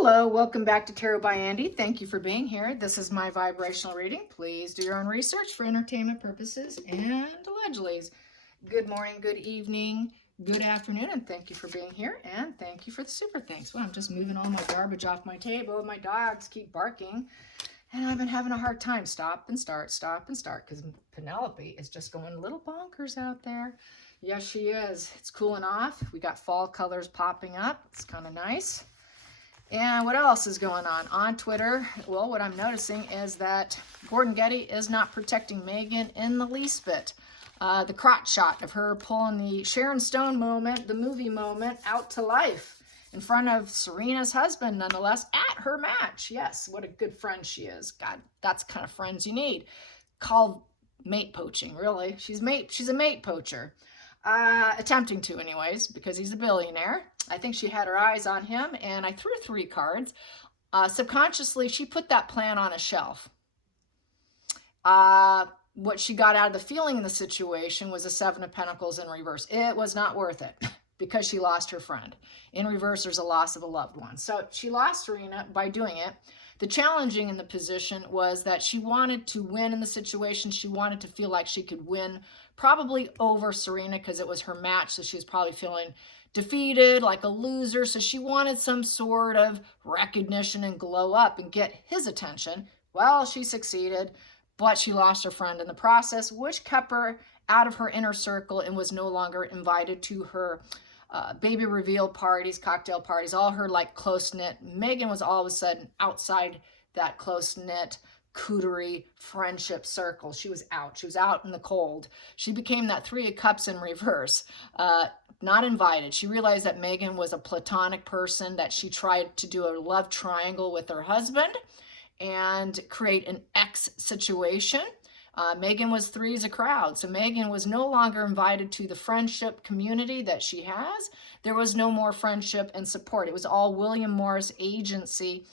Hello, welcome back to Tarot by Andy. Thank you for being here. This is my vibrational reading. Please do your own research for entertainment purposes and allegedly. Good morning, good evening, good afternoon, and thank you for being here. And thank you for the super thanks. Well, I'm just moving all my garbage off my table. My dogs keep barking, and I've been having a hard time. Stop and start, because Penelope is just going a little bonkers out there. Yes, she is. It's cooling off. We got fall colors popping up. It's kind of nice. And what else is going on Twitter? Well, what I'm noticing is that Getty is not protecting Meghan in the least bit. The crotch shot of her pulling the Sharon Stone moment, the movie moment, out to life in front of Serena's husband, nonetheless, at her match. Yes, what a good friend she is. God, that's the kind of friends you need. Called mate poaching, really. She's a mate poacher. Attempting to anyways, because he's a billionaire. I think she had her eyes on him, and I threw 3 cards. Subconsciously, she put that plan on a shelf. What she got out of the feeling in the situation was a 7 of Pentacles in reverse. It was not worth it because she lost her friend. In reverse, there's a loss of a loved one. So she lost Serena by doing it. The challenging in the position was that she wanted to win in the situation. She wanted to feel like she could win, probably over Serena because it was her match, so she was probably feeling defeated, like a loser. So she wanted some sort of recognition and glow up and get his attention. Well, she succeeded, but she lost her friend in the process, which kept her out of her inner circle and was no longer invited to her baby reveal parties, cocktail parties, all her like close-knit. Meghan was all of a sudden outside that close-knit cootery friendship circle. She was out. She was out in the cold. She became that 3 of Cups in reverse. Not invited. She realized that Meghan was a platonic person, that she tried to do a love triangle with her husband and create an X situation. Meghan was 3 as a crowd. So Meghan was no longer invited to the friendship community that she has. There was no more friendship and support. It was all William Morris agency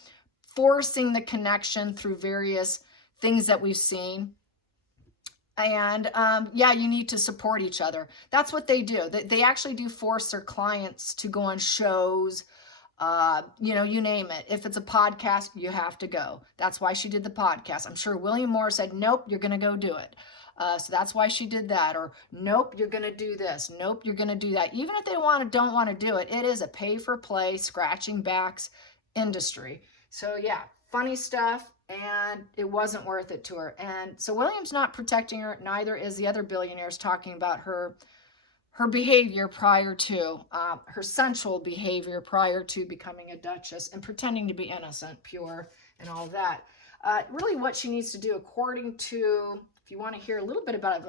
forcing the connection through various things that we've seen. And yeah, you need to support each other. That's what they do. They actually do force their clients to go on shows, you name it. If it's a podcast, you have to go. That's why she did the podcast. I'm sure William Moore said, nope, you're going to go do it. So that's why she did that. Or nope, you're going to do this. Nope, you're going to do that. Even if they don't want to do it, it is a pay for play, scratching backs industry. So yeah, funny stuff. And it wasn't worth it to her. And so William's not protecting her. Neither is the other billionaires talking about her behavior prior to, her sensual behavior prior to becoming a duchess and pretending to be innocent, pure, and all of that. Really what she needs to do, according to, if you want to hear a little bit about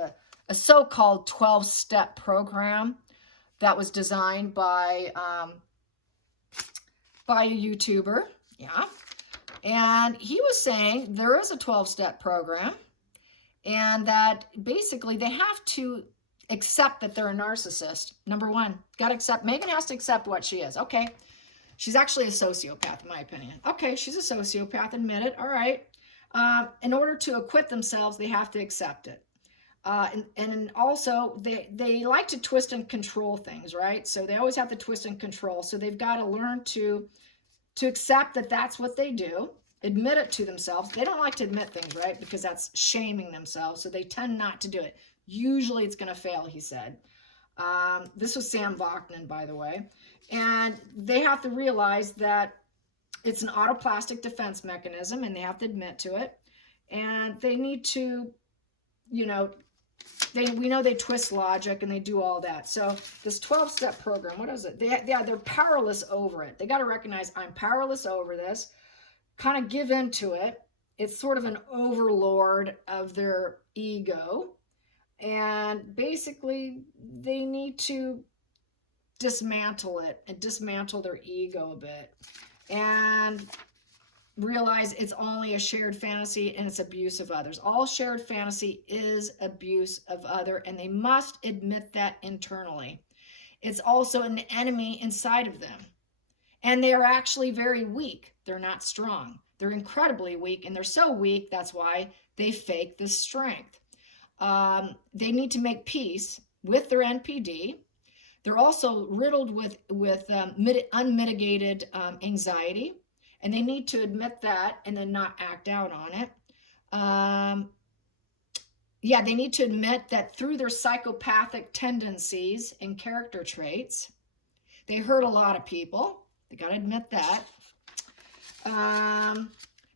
a so-called 12-step program that was designed by a YouTuber, yeah. And he was saying there is a 12-step program and that basically they have to accept that they're a narcissist. Number 1, got to accept. Meghan has to accept what she is. Okay. She's actually a sociopath, in my opinion. Okay. She's a sociopath. Admit it. All right. In order to acquit themselves, they have to accept it. And also they like to twist and control things, right? So they always have to twist and control. So they've got to learn to accept that that's what they do, admit it to themselves. They don't like to admit things, right? Because that's shaming themselves. So they tend not to do it. Usually it's going to fail, he said. This was Sam Vachman, by the way. And they have to realize that it's an autoplastic defense mechanism and they have to admit to it. And they need to, we know they twist logic and they do all that. So this 12-step program, what is it? They're powerless over it. They got to recognize I'm powerless over this, kind of give into it. It's sort of an overlord of their ego. And basically they need to dismantle it and dismantle their ego a bit and realize it's only a shared fantasy and it's abuse of others. All shared fantasy is abuse of other, and they must admit that internally. It's also an enemy inside of them. And they are actually very weak. They're not strong. They're incredibly weak, and they're so weak, that's why they fake this strength. They need to make peace with their NPD. They're also riddled with unmitigated anxiety And they need to admit that and then not act out on it. Yeah, they need to admit that through their psychopathic tendencies and character traits, they hurt a lot of people. They got to admit that.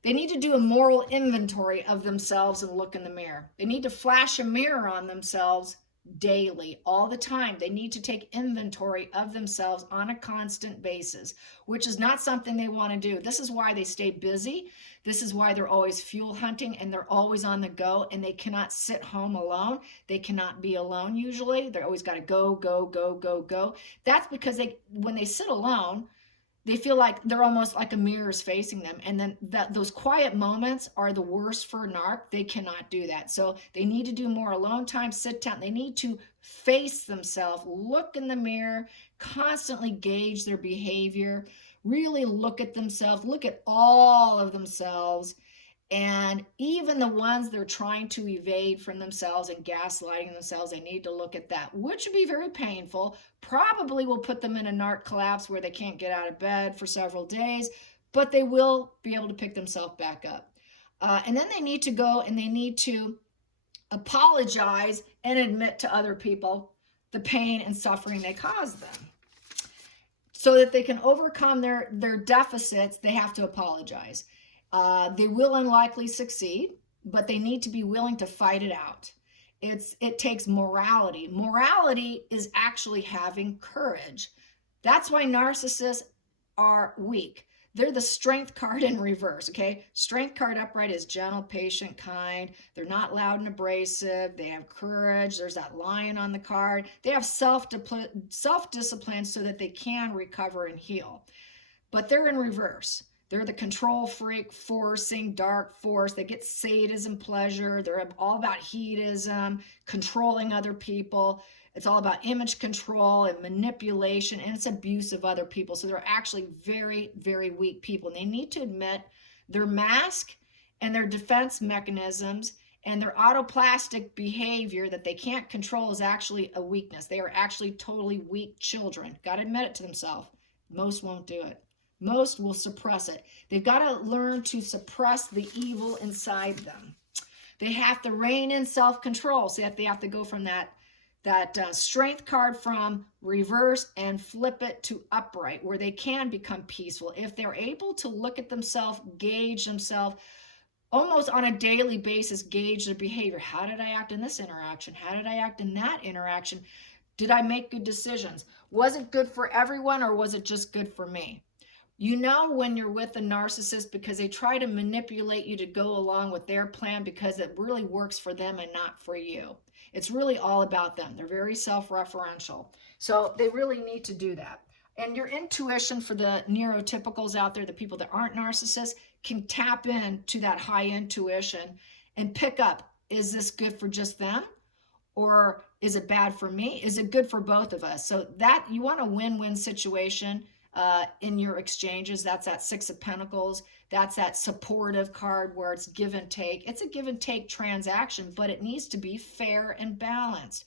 They need to do a moral inventory of themselves and look in the mirror. They need to flash a mirror on themselves daily, all the time. They need to take inventory of themselves on a constant basis, which is not something they want to do. This is why they stay busy. This is why they're always fuel hunting and they're always on the go, and they cannot sit home alone. They cannot be alone usually. They're always got to go, go, go, go, go. That's because when they sit alone, they feel like they're almost like a mirror is facing them. And then those quiet moments are the worst for a narc. They cannot do that. So they need to do more alone time, sit down. They need to face themselves, look in the mirror, constantly gauge their behavior, really look at themselves, look at all of themselves. And even the ones they're trying to evade from themselves and gaslighting themselves, they need to look at that, which would be very painful. Probably will put them in a narc collapse where they can't get out of bed for several days, but they will be able to pick themselves back up. And then they need to go and they need to apologize and admit to other people the pain and suffering they caused them. So that they can overcome their deficits, they have to apologize. They will unlikely succeed, but they need to be willing to fight it out. It takes morality. Morality is actually having courage. That's why narcissists are weak. They're the strength card in reverse, okay? Strength card upright is gentle, patient, kind. They're not loud and abrasive. They have courage. There's that lion on the card. They have self-discipline so that they can recover and heal. But they're in reverse. They're the control freak, forcing, dark force. They get sadism, pleasure. They're all about hedonism, controlling other people. It's all about image control and manipulation, and it's abuse of other people. So they're actually very, very weak people. And they need to admit their mask and their defense mechanisms and their autoplastic behavior that they can't control is actually a weakness. They are actually totally weak children. Got to admit it to themselves. Most won't do it. Most will suppress it. They've got to learn to suppress the evil inside them. They have to rein in self-control. So they have to go from that strength card from reverse and flip it to upright, where they can become peaceful. If they're able to look at themselves, gauge themselves, almost on a daily basis, gauge their behavior. How did I act in this interaction? How did I act in that interaction? Did I make good decisions? Was it good for everyone, or was it just good for me? You know when you're with a narcissist because they try to manipulate you to go along with their plan because it really works for them and not for you. It's really all about them. They're very self-referential. So they really need to do that. And your intuition for the neurotypicals out there, the people that aren't narcissists, can tap into that high intuition and pick up, is this good for just them? Or is it bad for me? Is it good for both of us? So that you want a win-win situation in your exchanges. That's that Six of Pentacles. That's that supportive card where it's give and take. It's a give and take transaction, but it needs to be fair and balanced.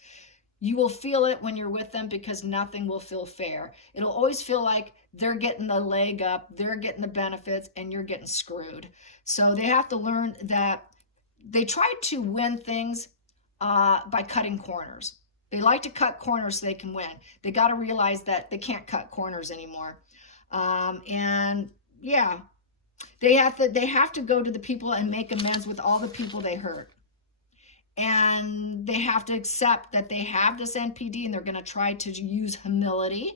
You will feel it when you're with them because nothing will feel fair. It'll always feel like they're getting the leg up, they're getting the benefits, and you're getting screwed. So they have to learn that they try to win things by cutting corners. They like to cut corners so they can win. They got to realize that they can't cut corners anymore. And yeah, they have to go to the people and make amends with all the people they hurt. And they have to accept that they have this NPD and they're going to try to use humility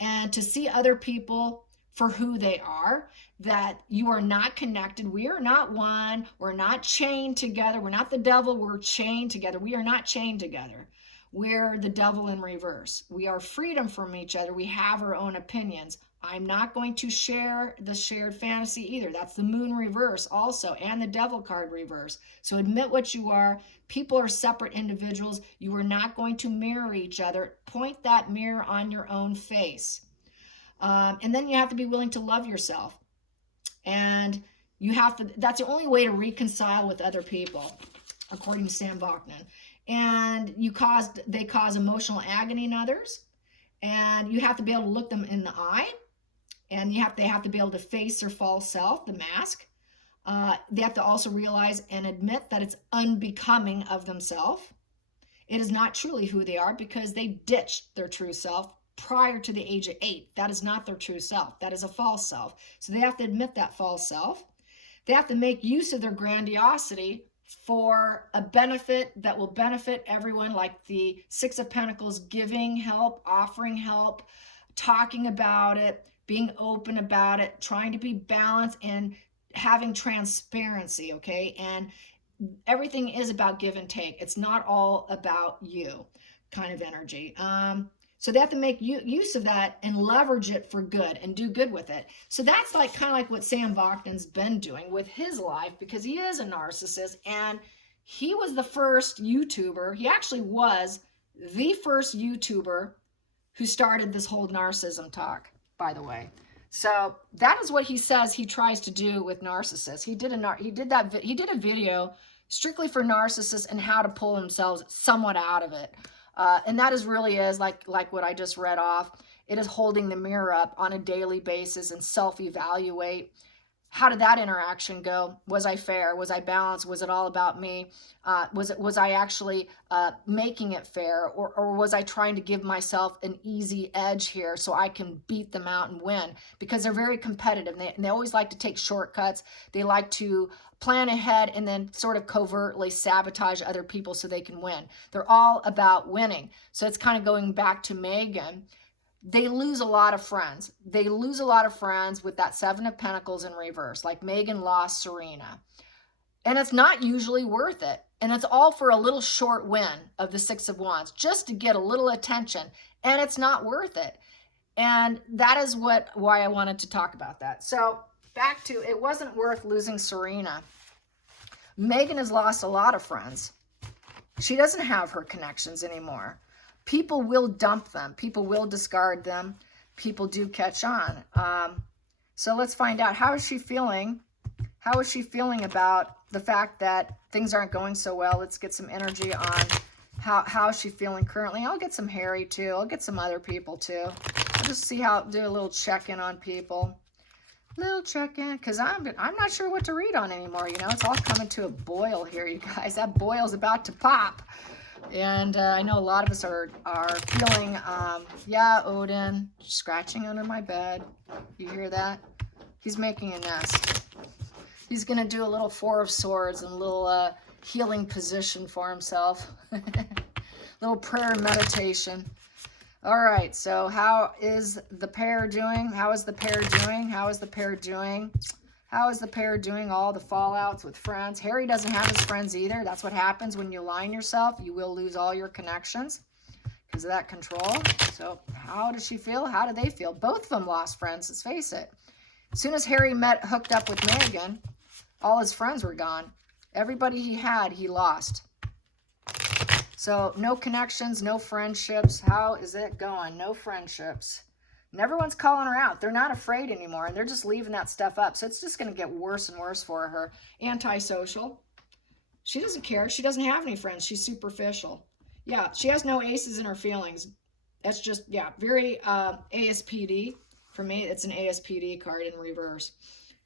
and to see other people for who they are, that you are not connected. We are not one. We're not chained together. We're not the devil. We're chained together. We are not chained together. We're the devil in reverse. We are freedom from each other. We have our own opinions. I'm not going to share the shared fantasy either. That's the moon reverse also, and the devil card reverse. So admit what you are. People are separate individuals. You are not going to mirror each other. Point that mirror on your own face. And then you have to be willing to love yourself. And you have to, that's the only way to reconcile with other people, according to Sam Bachman. And they cause emotional agony in others. And you have to be able to look them in the eye And they have to be able to face their false self, the mask. They have to also realize and admit that it's unbecoming of themselves. It is not truly who they are because they ditched their true self prior to the age of 8. That is not their true self. That is a false self. So they have to admit that false self. They have to make use of their grandiosity for a benefit that will benefit everyone, like the Six of Pentacles, giving help, offering help, talking about it, being open about it, trying to be balanced and having transparency, okay? And everything is about give and take. It's not all about you kind of energy. So they have to make use of that and leverage it for good and do good with it. So that's like kind of like what Sam Bachman's been doing with his life, because he is a narcissist and he was the first YouTuber. He actually was the first YouTuber who started this whole narcissism talk, by the way. So that is what he says he tries to do with narcissists. He did a video strictly for narcissists and how to pull themselves somewhat out of it. And that really is like what I just read off. It is holding the mirror up on a daily basis and self-evaluate. How did that interaction go? Was I fair? Was I balanced? Was it all about me? Was I actually making it fair? Or was I trying to give myself an easy edge here so I can beat them out and win? Because they're very competitive. They always like to take shortcuts. They like to plan ahead and then sort of covertly sabotage other people so they can win. They're all about winning. So it's kind of going back to Meghan. They lose a lot of friends. They lose a lot of friends with that Seven of Pentacles in reverse, like Meghan lost Serena. And it's not usually worth it. And it's all for a little short win of the Six of Wands, just to get a little attention. And it's not worth it. And that is why I wanted to talk about that. So back to, it wasn't worth losing Serena. Meghan has lost a lot of friends. She doesn't have her connections anymore. People will dump them. People will discard them. People do catch on. So let's find out. How is she feeling? How is she feeling about the fact that things aren't going so well? Let's get some energy on how is she feeling currently. I'll get some Harry too. I'll get some other people too. I'll just see do a little check-in on people. Little check-in, because I'm not sure what to read on anymore. You know, it's all coming to a boil here, you guys. That boil's about to pop. And I know a lot of us are feeling, yeah, Odin, scratching under my bed. You hear that? He's making a nest. He's going to do a little Four of Swords and a little healing position for himself. Little prayer and meditation. All right, so how is the pair doing? How is the pair doing? How is the pair doing? How is the pair doing? All the fallouts with friends. Harry doesn't have his friends either. That's what happens when you align yourself. You will lose all your connections because of that control. So how does she feel? How do they feel? Both of them lost friends, let's face it. As soon as Harry hooked up with Meghan, all his friends were gone. Everybody he had, he lost. So no connections, no friendships. How is it going? No friendships. And everyone's calling her out. They're not afraid anymore, and they're just leaving that stuff up. So it's just going to get worse and worse for her. Antisocial. She doesn't care. She doesn't have any friends. She's superficial. Yeah, she has no aces in her feelings. That's just, yeah, very ASPD. For me, it's an ASPD card in reverse.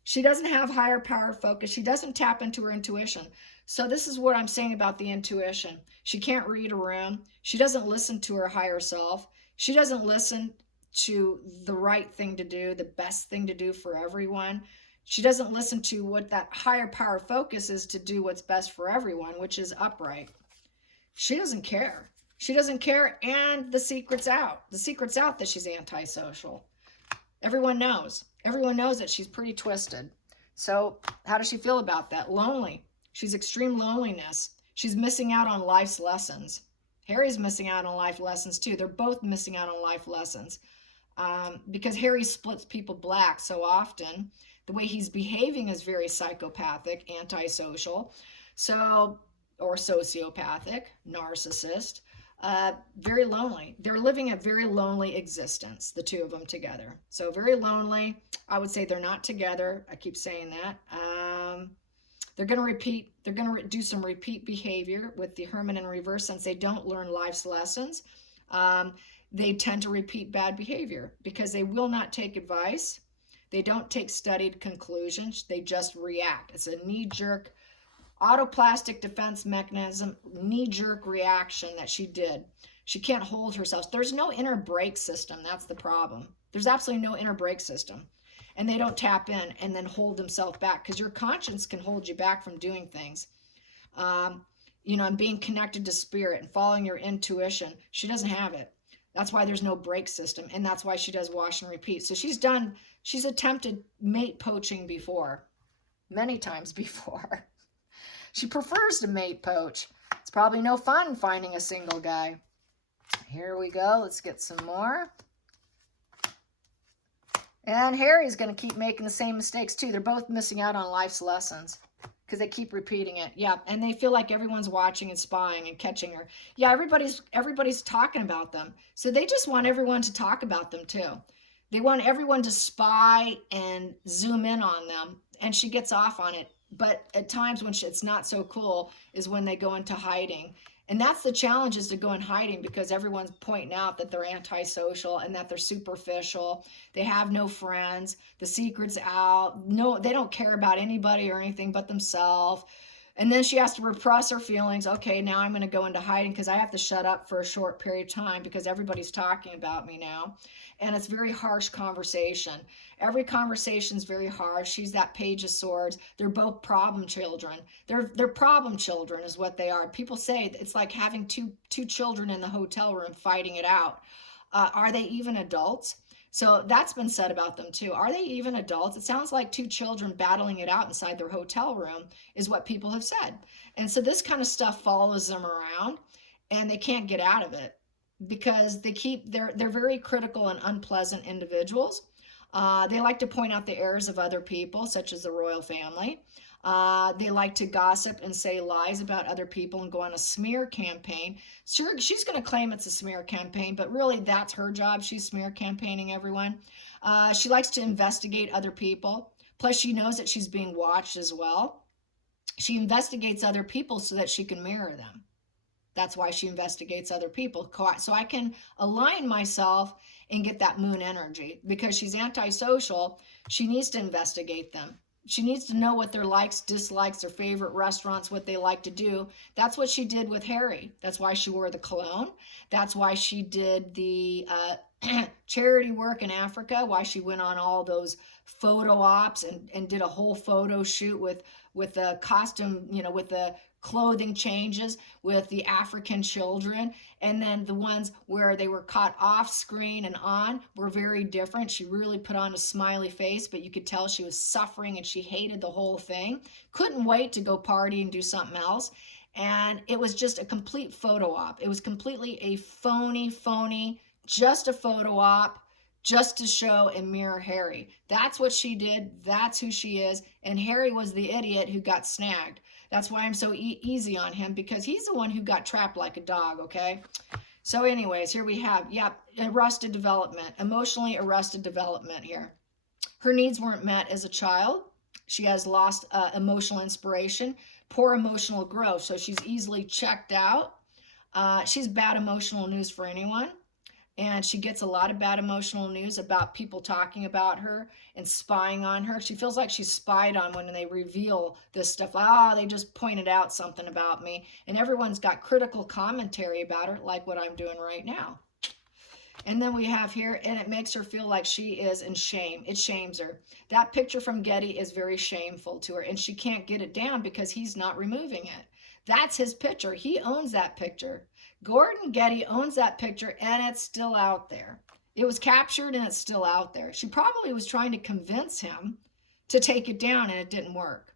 She doesn't have higher power focus. She doesn't tap into her intuition. So this is what I'm saying about the intuition. She can't read a room. She doesn't listen to her higher self. She doesn't listen to the right thing to do, the best thing to do for everyone. She doesn't listen to what that higher power focus is to do what's best for everyone, which is upright. She doesn't care. She doesn't care, and the secret's out. The secret's out that she's antisocial. Everyone knows. Everyone knows that she's pretty twisted. So how does she feel about that? Lonely. She's extreme loneliness. She's missing out on life's lessons. Harry's missing out on life lessons too. They're both missing out on life lessons. Because Harry splits people black so often. The way he's behaving is very psychopathic, antisocial, or sociopathic, narcissist. Very lonely. They're living a very lonely existence, the two of them together. So very lonely. I would say they're not together. I keep saying that. They're going to repeat. They're going to do some repeat behavior with the Hermit in reverse, since they don't learn life's lessons. They tend to repeat bad behavior because they will not take advice. They don't take studied conclusions. They just react. It's a knee-jerk autoplastic defense mechanism, knee-jerk reaction that she did. She can't hold herself. There's no inner brake system. That's the problem. There's absolutely no inner brake system. And they don't tap in and then hold themselves back, because your conscience can hold you back from doing things. And being connected to spirit and following your intuition. She doesn't have it. That's why there's no brake system. And that's why she does wash and repeat. So she's attempted mate poaching before, many times before. She prefers to mate poach. It's probably no fun finding a single guy. Here we go. Let's get some more. And Harry's going to keep making the same mistakes too. They're both missing out on life's lessons because they keep repeating it. Yeah, and they feel like everyone's watching and spying and catching her. Yeah, everybody's talking about them. So they just want everyone to talk about them too. They want everyone to spy and zoom in on them, and she gets off on it. But at times when it's not so cool is when they go into hiding. And that's the challenge, is to go in hiding, because everyone's pointing out that they're antisocial and that they're superficial. They have no friends. The secret's out. No, they don't care about anybody or anything but themselves. And then she has to repress her feelings. Okay, now I'm going to go into hiding because I have to shut up for a short period of time because everybody's talking about me now. And it's very harsh conversation. Every conversation's very harsh. She's that Page of Swords. They're both problem children. They're problem children is what they are. People say it's like having two children in the hotel room fighting it out. Are they even adults? So that's been said about them too. Are they even adults? It sounds like two children battling it out inside their hotel room is what people have said. And so this kind of stuff follows them around, and they can't get out of it because they're very critical and unpleasant individuals. They like to point out the errors of other people, such as the royal family. They like to gossip and say lies about other people and go on a smear campaign. Sure, she's going to claim it's a smear campaign, but really that's her job. She's smear campaigning everyone. She likes to investigate other people. Plus, she knows that she's being watched as well. She investigates other people so that she can mirror them. That's why she investigates other people. So I can align myself and get that moon energy. Because she's antisocial, she needs to investigate them. She needs to know what their likes, dislikes, their favorite restaurants, what they like to do. That's what she did with Harry. That's why she wore the cologne. That's why she did the charity work in Africa, why she went on all those photo ops and did a whole photo shoot with the costume, with the clothing changes with the African children. And then the ones where they were caught off screen and on were very different. She really put on a smiley face, but you could tell she was suffering and she hated the whole thing. Couldn't wait to go party and do something else. And it was just a complete photo op. It was completely a phony, just a photo op, just to show and mirror Harry. That's what she did. That's who she is. And Harry was the idiot who got snagged. That's why I'm so easy on him, because he's the one who got trapped like a dog, okay? So anyways, here we have, arrested development, emotionally arrested development here. Her needs weren't met as a child. She has lost emotional inspiration, poor emotional growth, so she's easily checked out. She's bad emotional news for anyone. And she gets a lot of bad emotional news about people talking about her and spying on her. She feels like she's spied on when they reveal this stuff. They just pointed out something about me. And everyone's got critical commentary about her, like what I'm doing right now. And then we have here, and it makes her feel like she is in shame. It shames her. That picture from Getty is very shameful to her, and she can't get it down because he's not removing it. That's his picture. He owns that picture. Gordon Getty owns that picture, and it's still out there. It was captured, and it's still out there. She probably was trying to convince him to take it down, and it didn't work.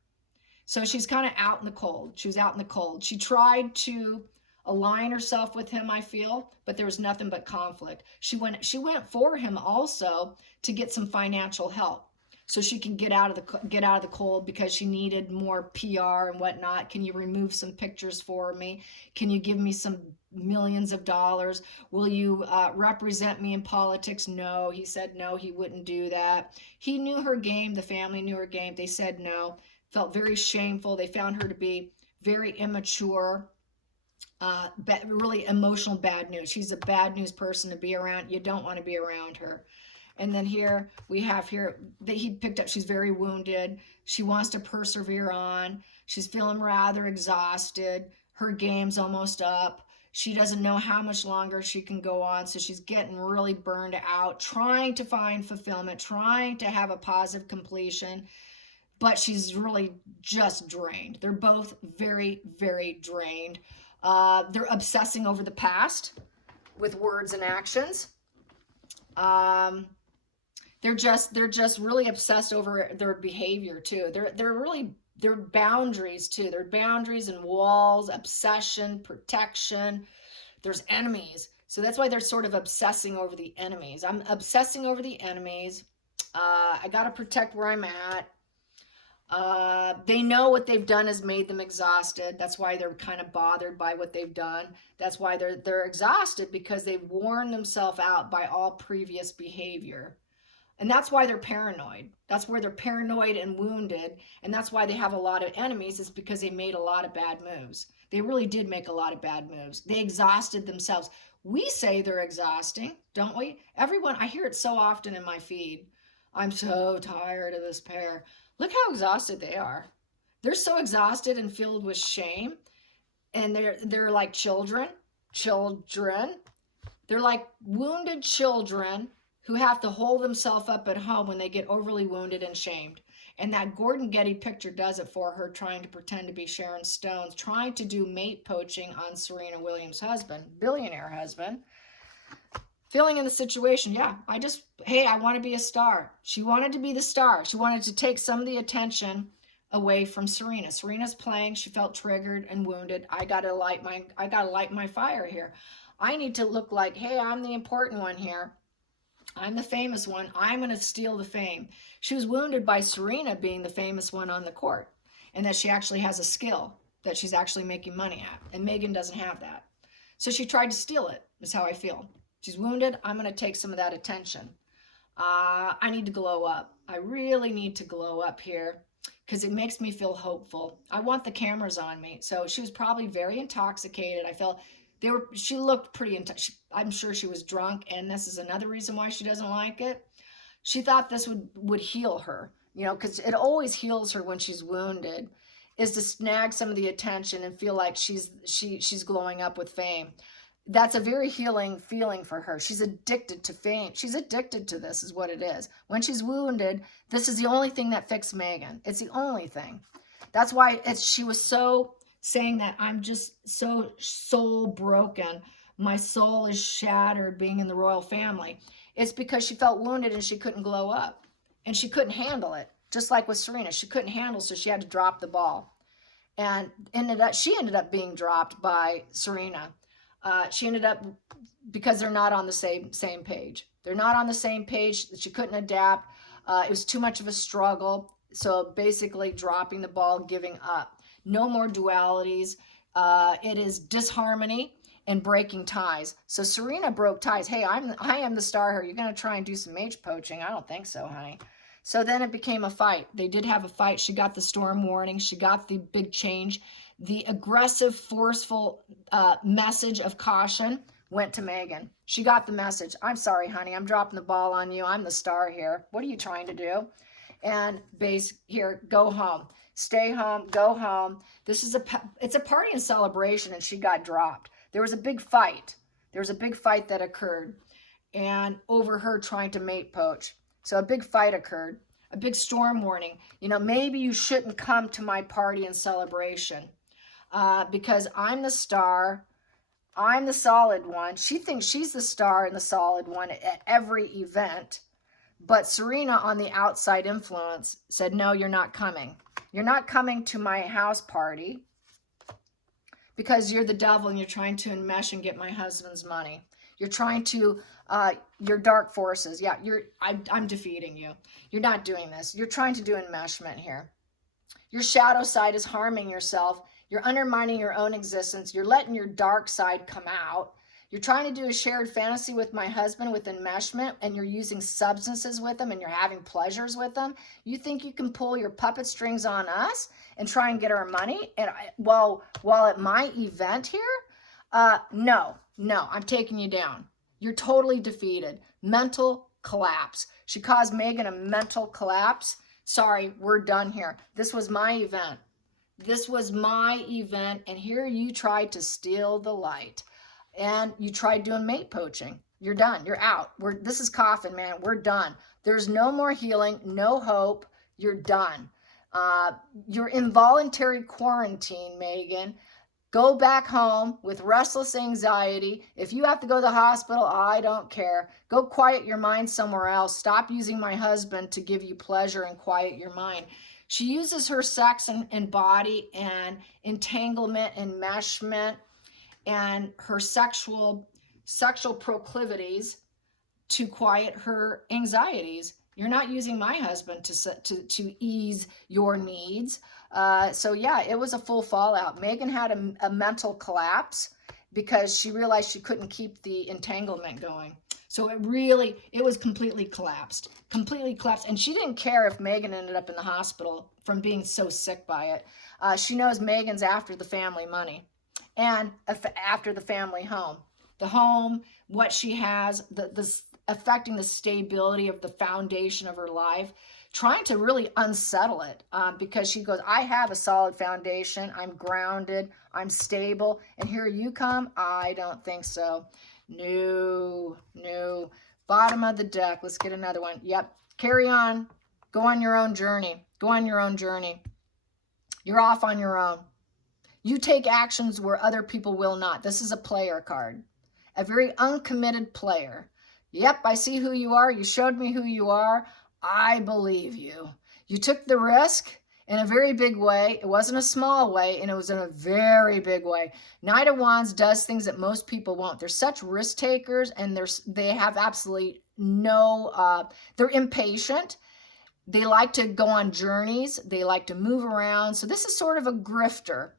So she's kind of out in the cold. She was out in the cold. She tried to align herself with him, I feel, but there was nothing but conflict. She went for him also to get some financial help, so she can get out of the cold, because she needed more PR and whatnot. Can you remove some pictures for me? Can you give me some millions of dollars? Will you represent me in politics? No. He said no, he wouldn't do that. He knew her game. The family knew her game. They said no. Felt very shameful. They found her to be very immature, really emotional bad news. She's a bad news person to be around. You don't want to be around her. And then here we have here that he picked up, she's very wounded. She wants to persevere on. She's feeling rather exhausted. Her game's almost up. She doesn't know how much longer she can go on. So she's getting really burned out, trying to find fulfillment, trying to have a positive completion. But she's really just drained. They're both very, very drained. They're obsessing over the past with words and actions. They're just really obsessed over their behavior too. They're boundaries too. They're boundaries and walls, obsession, protection. There's enemies. So that's why they're sort of obsessing over the enemies. I'm obsessing over the enemies. I got to protect where I'm at. They know what they've done has made them exhausted. That's why they're kind of bothered by what they've done. That's why they're exhausted, because they've worn themselves out by all previous behavior. And that's why they're paranoid. That's where they're paranoid and wounded. And that's why they have a lot of enemies, is because they made a lot of bad moves. They really did make a lot of bad moves. They exhausted themselves. We say they're exhausting, don't we? Everyone, I hear it so often in my feed. I'm so tired of this pair. Look how exhausted they are. They're so exhausted and filled with shame. And they're like children. They're like wounded children who have to hold themselves up at home when they get overly wounded and shamed. And that Gordon Getty picture does it for her, trying to pretend to be Sharon Stone's, trying to do mate poaching on Serena Williams' husband, billionaire husband. Feeling in the situation, yeah, hey, I want to be a star. She wanted to be the star. She wanted to take some of the attention away from Serena. Serena's playing. She felt triggered and wounded. I gotta light my fire here. I need to look like, hey, I'm the important one here. I'm the famous one. I'm going to steal the fame. She was wounded by Serena being the famous one on the court, and that she actually has a skill that she's actually making money at. And Meghan doesn't have that. So she tried to steal it, is how I feel. She's wounded. I'm going to take some of that attention. I need to glow up. I really need to glow up here, because it makes me feel hopeful. I want the cameras on me. So she was probably very intoxicated. I felt she looked pretty I'm sure she was drunk, and this is another reason why she doesn't like it. She thought this would heal her, because it always heals her when she's wounded, is to snag some of the attention and feel like she's glowing up with fame. That's a very healing feeling for her. She's addicted to fame. She's addicted to this, is what it is. When she's wounded, this is the only thing that fixed Meghan. It's the only thing. That's why she was so saying that I'm just so soul broken. My soul is shattered being in the royal family. It's because she felt wounded and she couldn't glow up. And she couldn't handle it. Just like with Serena. She couldn't handle, so she had to drop the ball. And she ended up being dropped by Serena. She ended up, because they're not on the same page. They're not on the same page. She couldn't adapt. It was too much of a struggle. So basically dropping the ball, giving up. No more dualities. It is disharmony and breaking ties. So Serena broke ties. Hey, I am the star here. You're going to try and do some mate poaching? I don't think so, honey. So then it became a fight. They did have a fight. She got the storm warning. She got the big change. The aggressive, forceful message of caution went to Meghan. She got the message. I'm sorry, honey. I'm dropping the ball on you. I'm the star here. What are you trying to do? And here, go home. Stay home, go home. It's a party and celebration, and she got dropped. There was a big fight. There was a big fight that occurred, and over her trying to mate poach. So a big fight occurred, a big storm warning. Maybe you shouldn't come to my party and celebration because I'm the star. I'm the solid one. She thinks she's the star and the solid one at every event. But Serena, on the outside influence, said, no, you're not coming. You're not coming to my house party because you're the devil and you're trying to enmesh and get my husband's money. You're trying to, your dark forces. Yeah, I'm defeating you. You're not doing this. You're trying to do enmeshment here. Your shadow side is harming yourself. You're undermining your own existence. You're letting your dark side come out. You're trying to do a shared fantasy with my husband with enmeshment, and you're using substances with him, and you're having pleasures with him. You think you can pull your puppet strings on us and try and get our money? And while at my event here, no, I'm taking you down. You're totally defeated. Mental, collapse. She caused Meghan a mental collapse. Sorry, we're done here. This was my event. This was my event, and here you tried to steal the light. And you tried doing mate poaching. You're done. You're out. This is coffin, man. We're done. There's no more healing, no hope. You're done. You're involuntary quarantine, Meghan. Go back home with restless anxiety. If you have to go to the hospital, I don't care. Go quiet your mind somewhere else. Stop using my husband to give you pleasure and quiet your mind. She uses her sex and body and entanglement and enmeshment and her sexual proclivities to quiet her anxieties. You're not using my husband to ease your needs. So yeah, it was a full fallout. Meghan had a mental collapse because she realized she couldn't keep the entanglement going. So it was completely collapsed. And she didn't care if Meghan ended up in the hospital from being so sick by it. She knows Meghan's after the family money and after the family home. The home, what she has, the affecting the stability of the foundation of her life, trying to really unsettle it because she goes, I have a solid foundation. I'm grounded. I'm stable. And here you come? I don't think so. No. Bottom of the deck. Let's get another one. Yep. Carry on. Go on your own journey. Go on your own journey. You're off on your own. You take actions where other people will not. This is a player card. A very uncommitted player. Yep, I see who you are. You showed me who you are. I believe you. You took the risk in a very big way. It wasn't a small way, and it was in a very big way. Knight of Wands does things that most people won't. They're such risk takers, and they have absolutely no, they're impatient. They like to go on journeys. They like to move around. So this is sort of a grifter.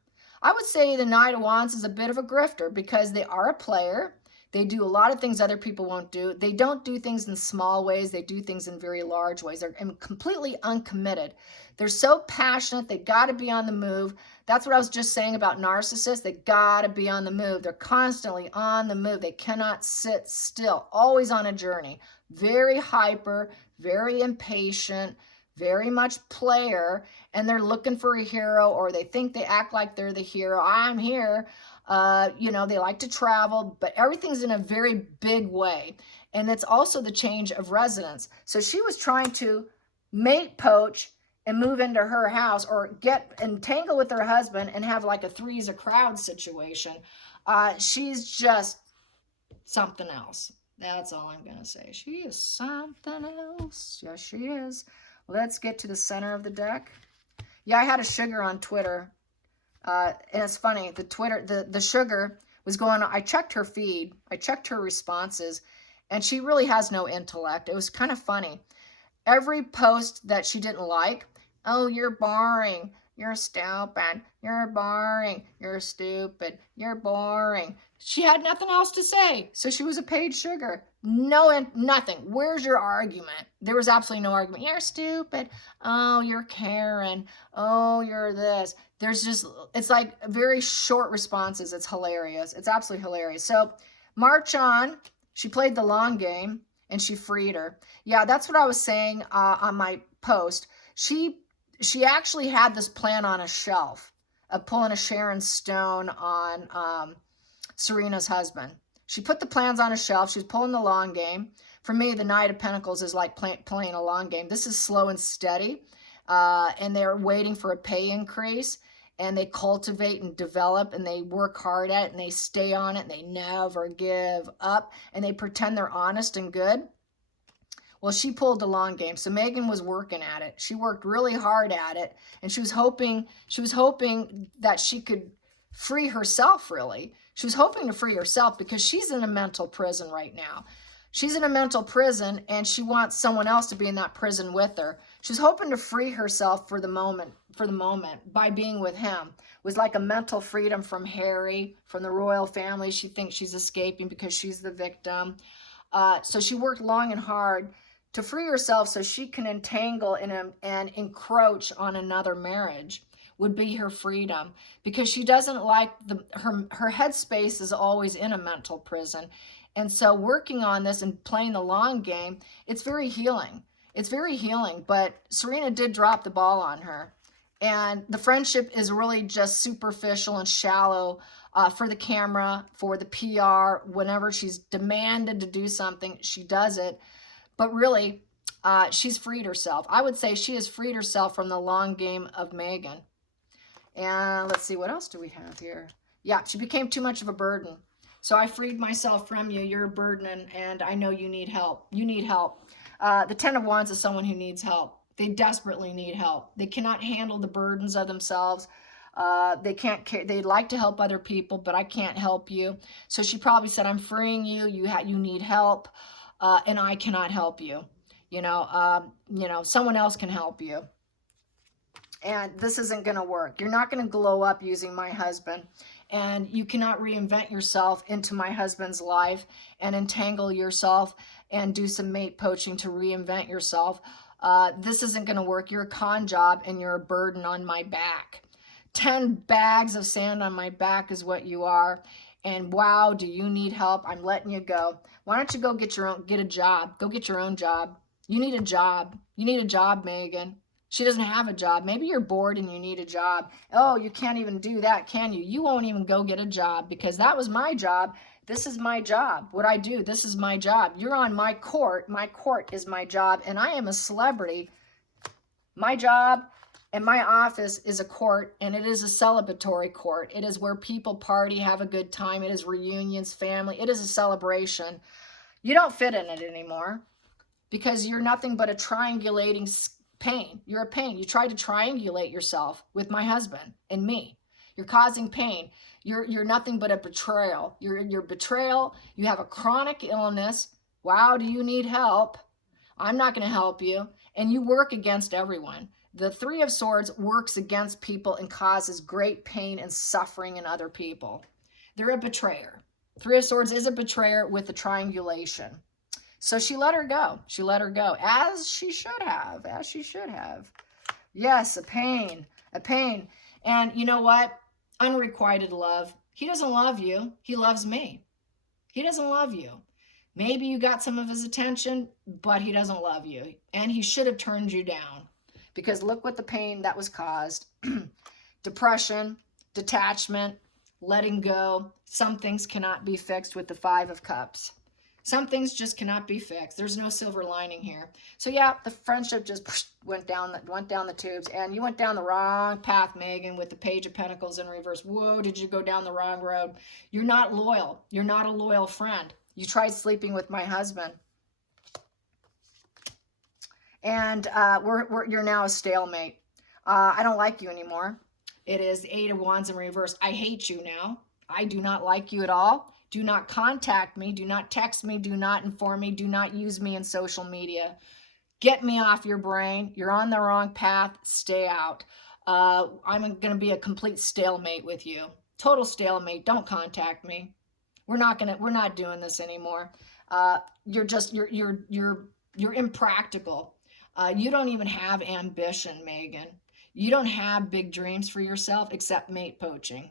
I would say the Knight of Wands is a bit of a grifter because they are a player. They do a lot of things other people won't do. They don't do things in small ways. They do things in very large ways. They're completely uncommitted. They're so passionate. They got to be on the move. That's what I was just saying about narcissists. They got to be on the move. They're constantly on the move. They cannot sit still. Always on a journey. Very hyper, very impatient, very much player. And they're looking for a hero, or they think they act like they're the hero. I'm here. They like to travel, but everything's in a very big way. And it's also the change of residence. So she was trying to mate poach and move into her house, or get entangled with her husband and have like a three's a crowd situation. She's just something else. That's all I'm going to say. She is something else. Yes, she is. Let's get to the center of the deck. Yeah, I had a sugar on Twitter. And it's funny, the sugar was going on. I checked her feed. I checked her responses, and she really has no intellect. It was kind of funny. Every post that she didn't like, oh, you're boring. You're stupid. You're boring. You're stupid. You're boring. She had nothing else to say. So she was a paid sugar. Nothing. Where's your argument? There was absolutely no argument. You're stupid. Oh, you're Karen. Oh, you're this. It's like very short responses. It's hilarious. It's absolutely hilarious. So march on. She played the long game and she freed her. Yeah, that's what I was saying on my post. She actually had this plan on a shelf of pulling a Sharon stone on Serena's husband. She put the plans on a shelf. She was pulling the long game. For me, the Knight of Pentacles is like playing a long game. This is slow and steady, and they're waiting for a pay increase, and they cultivate and develop, and they work hard at it, and they stay on it, and they never give up, and they pretend they're honest and good. Well, she pulled the long game. So Meghan was working at it. She worked really hard at it, and she was hoping that she could free herself, really. She was hoping to free herself because she's in a mental prison right now. She's in a mental prison, and she wants someone else to be in that prison with her. She's hoping to free herself for the moment by being with him. It was like a mental freedom from Harry, from the royal family. She thinks she's escaping because she's the victim. So she worked long and hard to free herself so she can entangle and encroach on another marriage. Would be her freedom, because she doesn't like her headspace is always in a mental prison, And so working on this and playing the long game, it's very healing. It's very healing, but Serena did drop the ball on her. And the friendship is really just superficial and shallow for the camera, for the PR. Whenever she's demanded to do something, she does it. But really, she's freed herself. I would say she has freed herself from the long game of Meghan. And let's see, what else do we have here? Yeah, she became too much of a burden. So I freed myself from you. You're a burden, and I know you need help. You need help. The Ten of Wands is someone who needs help. They desperately need help. They cannot handle the burdens of themselves. They can't. They'd like to help other people, but I can't help you. So she probably said, "I'm freeing you. You need help, and I cannot help you. You know, someone else can help you." And this isn't going to work. You're not going to glow up using my husband. And you cannot reinvent yourself into my husband's life and entangle yourself and do some mate poaching to reinvent yourself. This isn't going to work. You're a con job and you're a burden on my back. 10 bags of sand on my back is what you are. And wow, do you need help? I'm letting you go. Why don't you go get a job? Go get your own job. You need a job. You need a job, Meghan. She doesn't have a job. Maybe you're bored and you need a job. Oh, you can't even do that, can you? You won't even go get a job because that was my job. This is my job. What I do, this is my job. You're on my court. My court is my job, and I am a celebrity. My job and my office is a court, and it is a celebratory court. It is where people party, have a good time. It is reunions, family. It is a celebration. You don't fit in it anymore because you're nothing but a triangulating pain. You're a pain. You try to triangulate yourself with my husband and me. You're causing pain. You're nothing but a betrayal. You're betrayal. You have a chronic illness. Wow, do you need help? I'm not going to help you. And you work against everyone. The Three of Swords works against people and causes great pain and suffering in other people. They're a betrayer. Three of Swords is a betrayer with a triangulation. So she let her go. She let her go, as she should have, as she should have. Yes, a pain, a pain. And you know what? Unrequited love. He doesn't love you. He loves me. He doesn't love you. Maybe you got some of his attention, but he doesn't love you. And he should have turned you down because look what the pain that was caused. Depression, detachment, letting go. Some things cannot be fixed with the Five of Cups. Some things just cannot be fixed. There's no silver lining here. So yeah, the friendship just went down the tubes, and you went down the wrong path, Meghan, with the Page of Pentacles in reverse. Whoa, did you go down the wrong road? You're not loyal. You're not a loyal friend. You tried sleeping with my husband, and you're now a stalemate. I don't like you anymore. It is the Eight of Wands in reverse. I hate you now. I do not like you at all. Do not contact me. Do not text me. Do not inform me. Do not use me in social media. Get me off your brain. You're on the wrong path. Stay out. I'm going to be a complete stalemate with you. Total stalemate. Don't contact me. We're not doing this anymore. You're impractical. You don't even have ambition, Meghan. You don't have big dreams for yourself except mate poaching.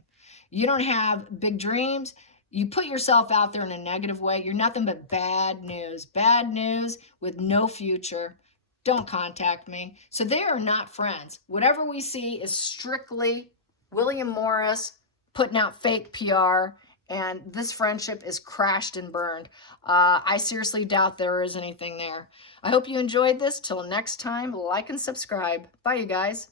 You don't have big dreams. You put yourself out there in a negative way. You're nothing but bad news with no future. Don't contact me. So they are not friends. Whatever we see is strictly William Morris putting out fake PR, and this friendship is crashed and burned. I seriously doubt there is anything there. I hope you enjoyed this. Till next time, like and subscribe. Bye, you guys.